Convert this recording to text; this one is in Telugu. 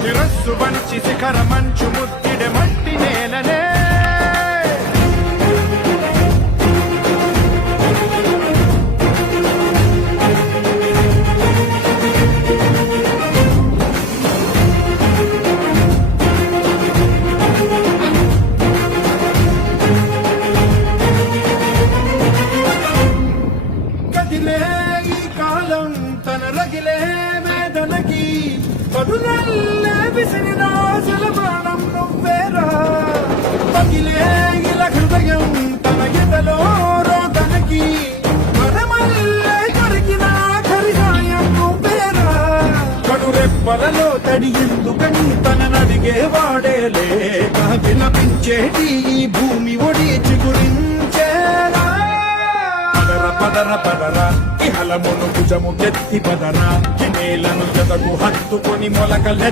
శిరస్సు వంచి శిఖర మంచు ముద్దిడె మట్టి నేలనే ఈ కాలం తన రగిలే వేదనకి పదునల్లే విసిరిన ఆశల ప్రాణం నువ్వేరా పగిలే ఇలా హృదయం తన ఎదలో రోదనకి మరమల్లే కొరికిన ఖరిహాయం నువ్వేరా కడురెప్పలలో తడి ఎందుకని తన నడిగే వాడేలే విలపించేటి ఈ భూమి ఒడి చిగురించేరా పదర పదర ఇహలమును భుజము ఎత్తి పదరా ఈ నేలను జగకు హత్తుకొని మొలకలె